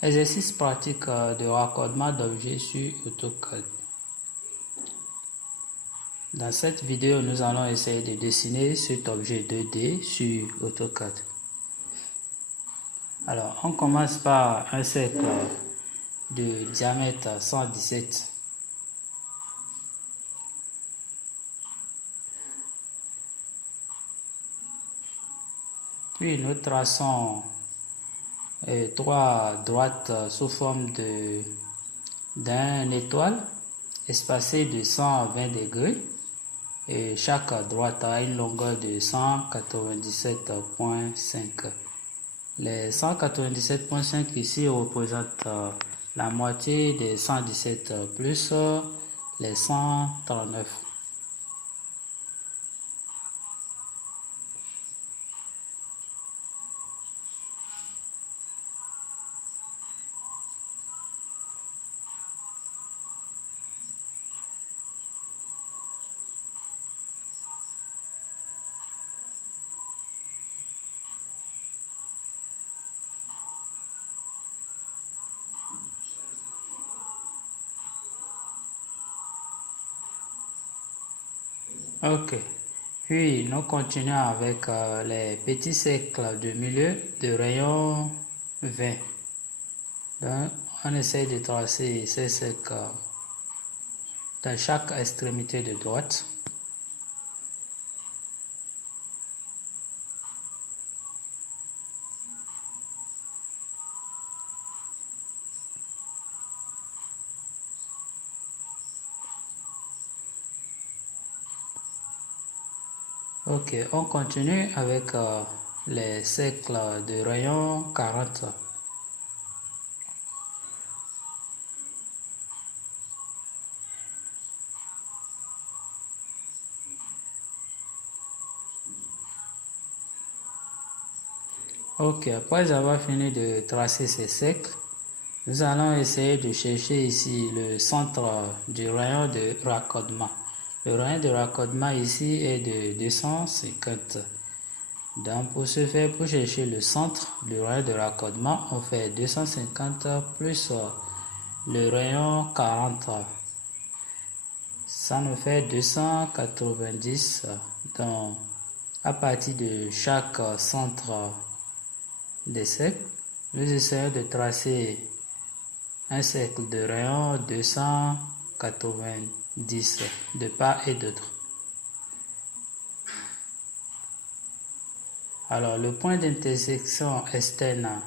Exercice pratique de raccordement d'objets sur AutoCAD. Dans cette vidéo, nous allons essayer de dessiner cet objet 2D sur AutoCAD. Alors, on commence par un cercle de diamètre 117. Puis nous traçons trois droites sous forme d'un étoile espacée de 120 degrés. Et chaque droite a une longueur de 197,5. Les 197,5 ici représentent la moitié des 117 plus les 139. Ok, puis nous continuons avec les petits cercles de milieu de rayon 20. Donc, on essaie de tracer ces cercles dans chaque extrémité de droite. Ok, on continue avec les cercles de rayon 40. Ok, après avoir fini de tracer ces cercles, nous allons essayer de chercher ici le centre du rayon de raccordement. Le rayon de raccordement ici est de 250. Donc pour ce faire, pour chercher le centre du rayon de raccordement, on fait 250 plus le rayon 40. Ça nous fait 290. Donc à partir de chaque centre des cercles, nous essayons de tracer un cercle de rayon 290 de part et d'autre. Alors le point d'intersection externe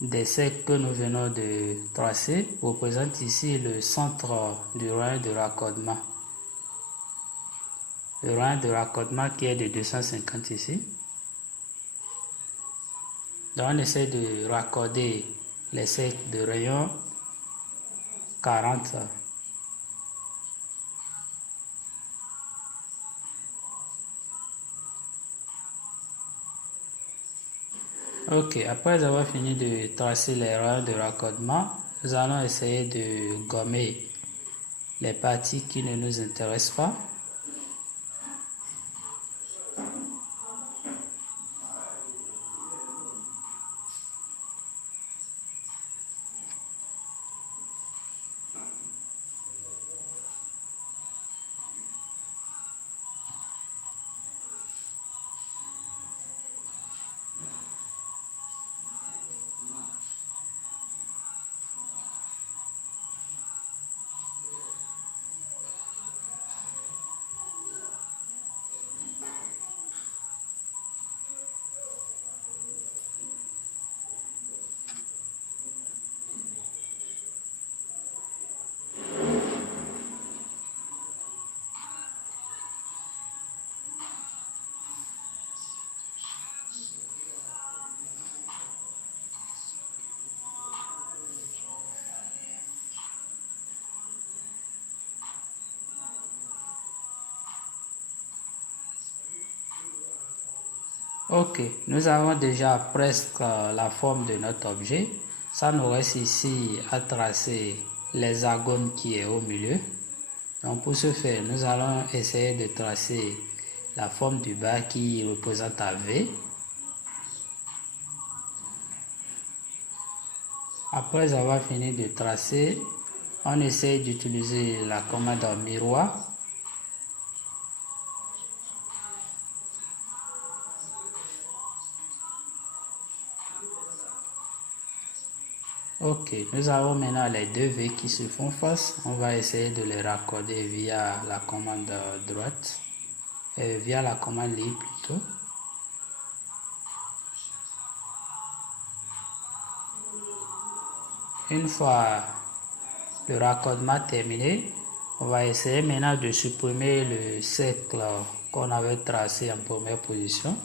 des cercles que nous venons de tracer représente ici le centre du rayon de raccordement. Le rayon de raccordement qui est de 250 ici. Donc on essaie de raccorder les cercles de rayon 40. Ok, après avoir fini de tracer les rayons de raccordement, nous allons essayer de gommer les parties qui ne nous intéressent pas. Ok, nous avons déjà presque la forme de notre objet. Ça nous reste ici à tracer l'hexagone qui est au milieu. Donc pour ce faire, nous allons essayer de tracer la forme du bas qui représente un V. Après avoir fini de tracer, on essaye d'utiliser la commande miroir. Ok, nous avons maintenant les deux V qui se font face. On va essayer de les raccorder via la commande droite, via la commande libre plutôt. Une fois le raccordement terminé, on va essayer maintenant de supprimer le cercle qu'on avait tracé en première position.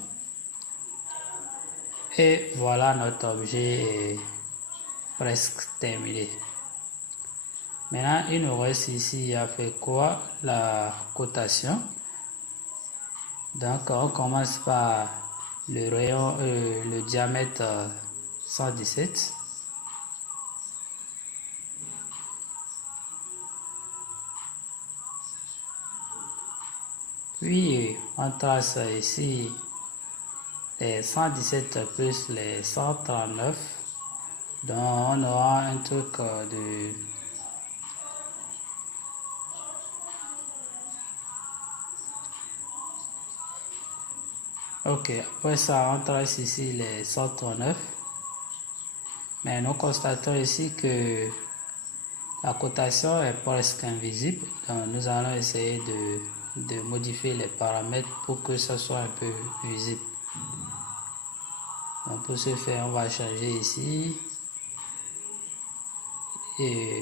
Et voilà, notre objet est presque terminé. Maintenant, il nous reste ici à faire quoi? La cotation. Donc, on commence par le rayon, le diamètre 117. Puis, on trace ici les 117 plus les 139. Donc, on aura un truc de... Ok, après ça, on trace ici les 139. Mais nous constatons ici que la cotation est presque invisible. Donc, nous allons essayer de modifier les paramètres pour que ça soit un peu visible. Donc, pour ce faire, on va changer ici et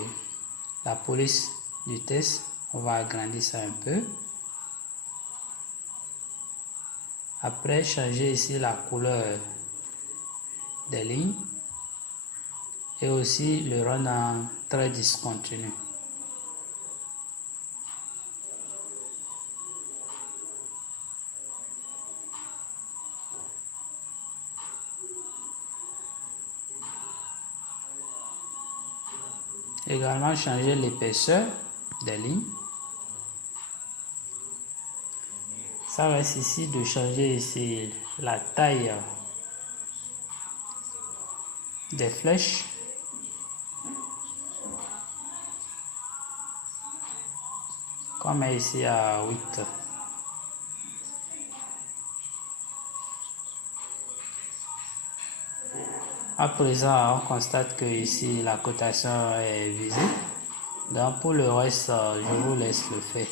la police du test. On va agrandir ça un peu. Après, changer ici la couleur des lignes et aussi le rendre en trait discontinu. Également changer l'épaisseur des lignes. Ça reste ici de changer ici la taille des flèches. Comme ici à 8. À présent, on constate que ici la cotation est visible. Donc pour le reste, je vous laisse le faire.